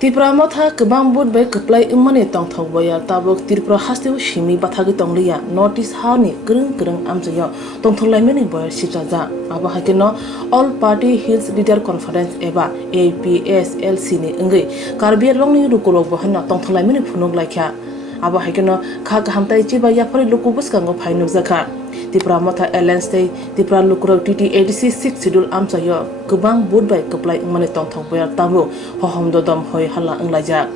Tripura motha kebang bud bai keplai imani tong thok boya tabok Tripura hastiu shimi bathagi tongliya notice hani kereng amjayo tong tholai meni boya sitraja aba hakino all party hills leader conference eba APSLC ni ngai karbiar rongni rukolok bohana tong tholai meni phunok laikha aba hakino kha hamtai chiba ya phari lukubus kango phainu zakha Tripura motha alliance tei Tripura lukuro TT86 6 schedule amjayo kebang bud bai keplai imani tong thok boya tabo hohom dodom hoi hala anglaja.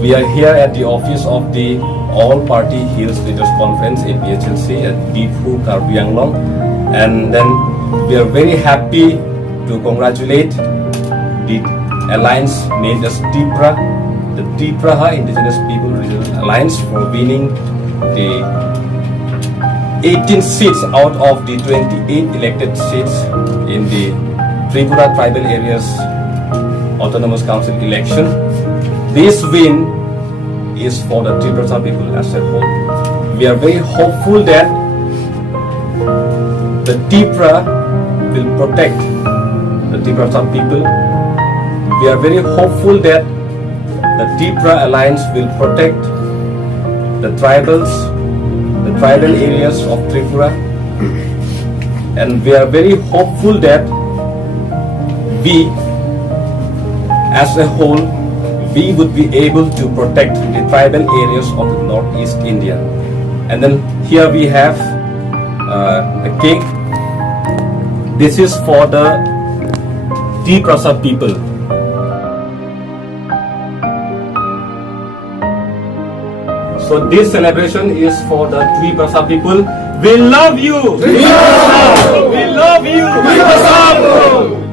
We are here at the office of the All Party Hills Leaders Conference APHLC at Difu Karbi Anglong, and then we are very happy to congratulate the alliance named as Tripura, the Tripura Indigenous People Regional Alliance, for winning the 18 seats out of the 28 elected seats in the Tripura Tribal Areas Autonomous Council election. This win is for the Tripura people as a whole. We are very hopeful that the Tripura will protect the Tripura people. We are very hopeful that the Tripura Alliance will protect the tribal areas of Tripura, and we are very hopeful that we, as a whole, we would be able to protect the tribal areas of the Northeast India. And then here we have a cake. This is for the Tripura people. So this celebration is for the Tripura people. We love you! We love you! Tripura!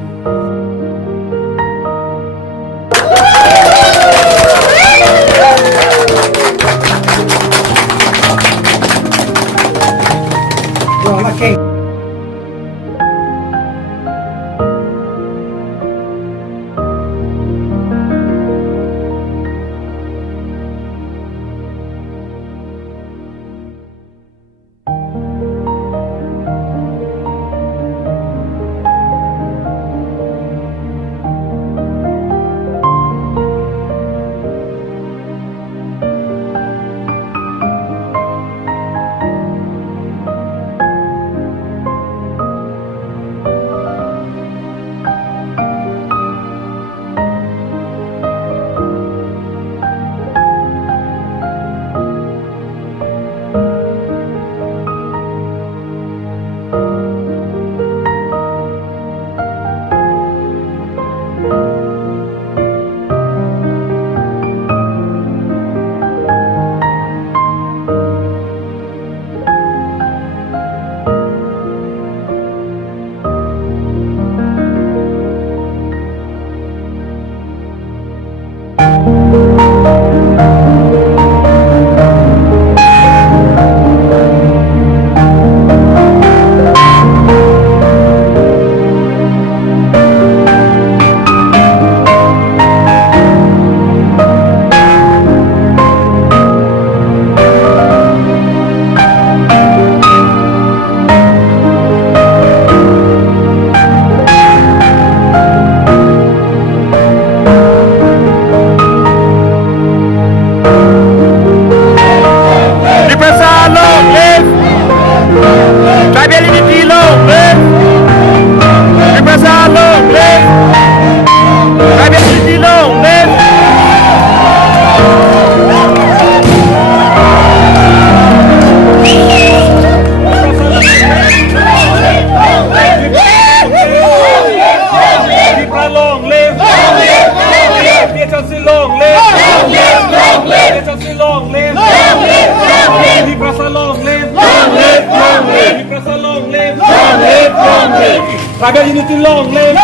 Tribal unity, long live!